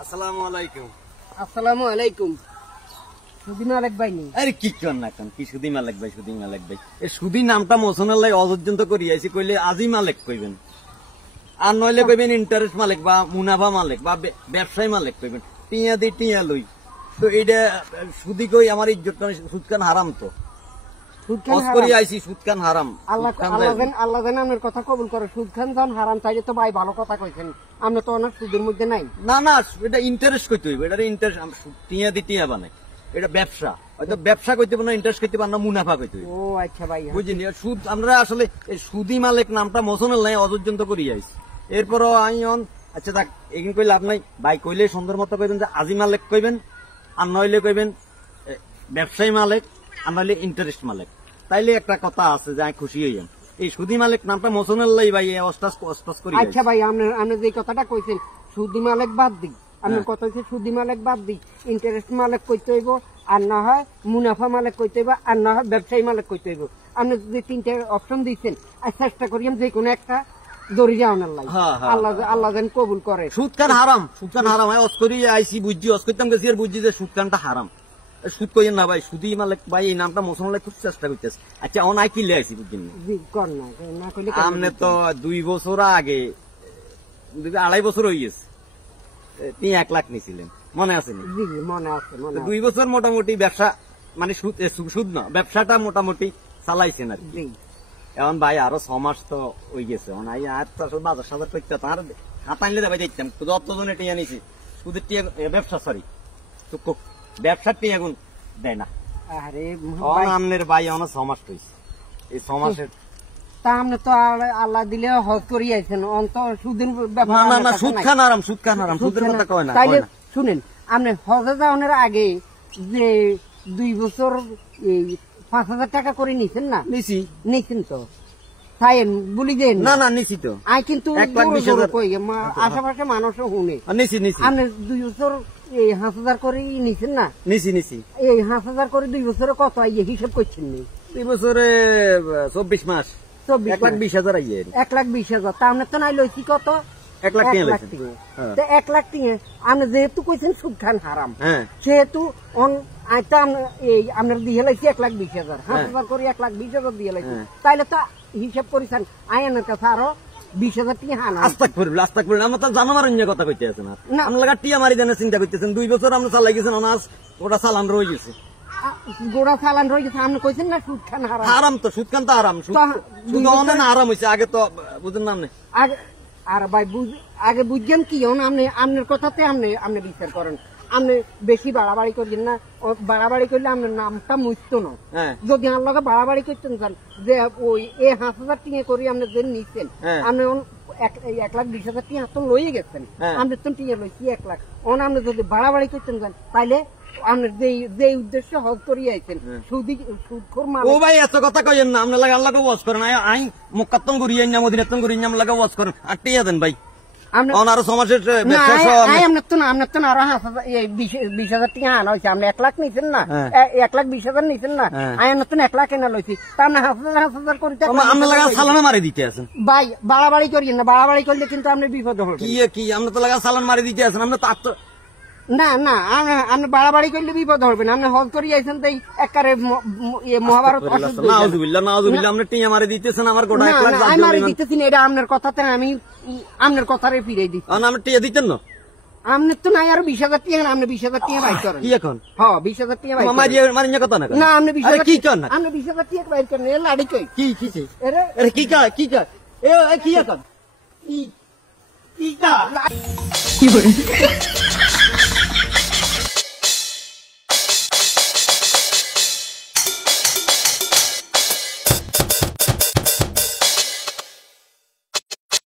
আসসালামু আলাইকুম। আসসালামু আলাইকুম। সুদি মালিক ভাই নেই? আরে কি কর না কেন, কি সুদি মালিক ভাই, সুদি মালিক ভাই। এই সুদি নামটা মোশনের লাই অপর্যন্ত করি আইছি, কইলে আজি মালিক কইবেন, আর নইলে কইবেন ইন্টারেস্ট মালিক বা মুনাফা মালিক বা ব্যবসায়ী মালিক কইবেন। টিয়া দি টিয়া লই, তো এইটা সুদি কই আমার ইজ্জত সুদকান হারাম। তো আল্লাহ আপনার কথা কবুল করে। সুদ খান যখন হারাম, তাইলে তো ভাই ভালো কথা কইছেন। আমরা তো অনেক সুদের মধ্যে নাই। না না, এটা ইন্টারেস্ট কইতে হইব, এটা ইন্টারেস্ট টিয়া দি টিয়া বানাই, এটা ব্যবসা। হয়তো ব্যবসা কইতে পারবো না, ইন্টারেস্ট কইতে পারবো না, মুনাফা কইতে হইব। ও আচ্ছা ভাই, বুঝিনি। সুদ আমরা আসলে সুদি মালিক নামটা মোশনের লাই অপর্যন্ত করি আইছি। এরপরও আমি আচ্ছা থাক, এখানে কই লাভ নাই ভাই। কইলে সুন্দর মতো কইবেন যে আজি মালিক কইবেন, আর নইলে কইবেন ব্যবসায়ী মালিক, আর নইলে ইন্টারেস্ট মালিক। তাইলে একটা কথা আছে যে আমি খুশি হই। এই সুদি মালিক নামটা মোশনের লাই ভাই অস্তাস করি। আচ্ছা ভাই, আপনি যে কথাটা কইছেন সুদি মালিক বাদ দিই, আপনার কথা হচ্ছে সুদি মালিক বাদ দিই, ইন্টারেস্ট মালিক কইতে হইব, আর না হয় মুনাফা মালিক কইতে হইব, আর না হয় ব্যবসায়ী মালিক কইতে হইব। আপনি যে তিনটে অপশন দিচ্ছেন, চেষ্টা করি যে কোনো একটা দড়ি যাওয়ার লাই। আল্লাহ যেন কবুল করে। সুদকান হারাম, সুদকান হারাম। আমি অস্করি আইসি, বুঝছি, অস্করিতাম গেছি আর বুঝছি যে সুদকানটা হারাম। সুদ কইেন না ভাই, সুদি মালিক ভাই এই নামটা মোশনের খুব চেষ্টা করতেছে। আচ্ছা অন আই কিনলে আইসি বুঝছেন আপনি তো 2 বছর আগে, 2.5 বছর হয়ে গেছে, তিনি 1 লাখ নিয়েছিলেন, মনে আছে? মনে আছে। 2 বছর মোটামুটি ব্যবসা মানে সুদ না, ব্যবসাটা মোটামুটি চালাইছেন আর কি। এখন ভাই আরো 6 মাস তো হয়ে গেছে, আর বাজার সাজার করতে আর হাত আনলে ভাই দেখতাম যতজনে টিয়া নিছি সুদের টিয়া, ব্যবসা সরি ব্যবসার টিয়া এখন দেয় না। আরে আমনের ভাই আমার 6 মাস হয়েছে, এই 6 মাসের তা আপনি তো আল্লাহ দিলে হজ করি আইছেন, অন্তর সুদিন না সুদ খান আরাম, সুদ খান আরাম, সুদের কথা কয় না। তাইলে শুনেন, আপনি হজে যাওয়ার আগে যে 2 বছর 5,000 টাকা করে নিছেন না? নিছেন তো, তাই বলি যে না না নিছি তো। আই কিন্তু আশেপাশে মানুষও শুনে আপনি 2 বছর 5,000 করে নিছেন না? নিছি। এই 5,000 করে 2 বছরে কত আইয়ে হিসাব করছেন? 2 বছরে 24 মাস, 1,20,000 আইয়ে। 1,20,000। তা আপনার তো নাই লইছি কত? 1 লাখ টাকা। 1 লাখ টাকা আপনি যেহেতু কইছেন সুদ খান হারাম, সেহেতু আপনার দিয়ে লাইছি 1,20,000, 5,000 করে 1,20,000 দিয়ে লাইছি। তাইলে তো হিসাব করেছেন আইনের কাছে আরো 20,000 টাকা হানা। আস্তাগফিরুল্লাহ, আমরা তো জানামার কথা কইতে আছেন না, আমরা লাগা টিয়া মারি দেন চিন্তা করতেছেন। 2 বছর আমরা চালাই গেছেন, অনার্স ওটা চালান রয়ে গেছে, গোড়া চালান রয়ে গেছে। আপনি কইছেন না সুদ খান হারাম? হারাম তো, সুদ খান তো হারাম, সুদ অনেক হারাম হয়েছে। আগে তো বুঝেন না আপনি? আর ভাই আগে বুঝছেন কি? আপনার কথাতে আপনি বিচার করেন। আপনি বেশি বাড়াবাড়ি করছেন না, বাড়াবাড়ি করলে আপনার নামটা মুছতো না। যদি আল্লাহকে বাড়াবাড়ি করতেন চান যে ওই 5,000 টাকা করে আপনি যে নিচ্ছেন, আপনি 1,20,000 টাকা তো লইয়ে গেছেন, আপনি তো টিয়া লইছি 1 লাখ। আপনি যদি বাড়াবাড়ি করতেন চান, তাইলে আপনার যে উদ্দেশ্য হজ করিয়ে আইছেন সুদখোর মালিক। ও ভাই এত কথা কইেন না, আপনি লাগে আল্লাহকে ওয়াজ করেন। আই মক্কাতম করিয়ে না, মদিনাতম করিয়ে না, লাগে ওয়াজ করেন আর টিয়া দেন ভাই। আরো 6 মাসের আপনার তো আরো 20,000 টাকা আনা হয়েছে। আপনি 1 লাখ নিছেন না, 1,20,000 নিছেন না, আয়ার তো 1 লাখ এনে লইছি। তা আপনি 1,000 করে সালানা মারি দিতে আছেন ভাই। বাড়াবাড়ি করিয়েন না, বাড়াবাড়ি করলে কিন্তু আপনি বিপদ হবে। কি আপনি তো লাগা সালান মারি দিতে আছেন? আপনি তো না না, আপনি বাড়াবাড়ি করলে বিপদ হবে না। আপনি হজ করি আইছেন তাই একারে মহাভারত আপনি টিয়া মারি দিতেছেন আমার গোটা 1 লাখ মারি দিতেছেন। এটা আপনার কথাতে আমি আপনার কথারে ফিরাই দিচ্ছি। আপনি টিয়া দিতেন না? আপনার তো নাই আরো 20,000 টাকা, আপনি 20,000 টাকা বাইর করেন। কি এখন? হ্যাঁ 20,000 টাকা বাইর মারিয়ে কথা না না, আপনি 20,000 কি করেন? আপনি 20,000 টাকা বাইর করেন। এর লাড়ি কই কি কি কি এখন কি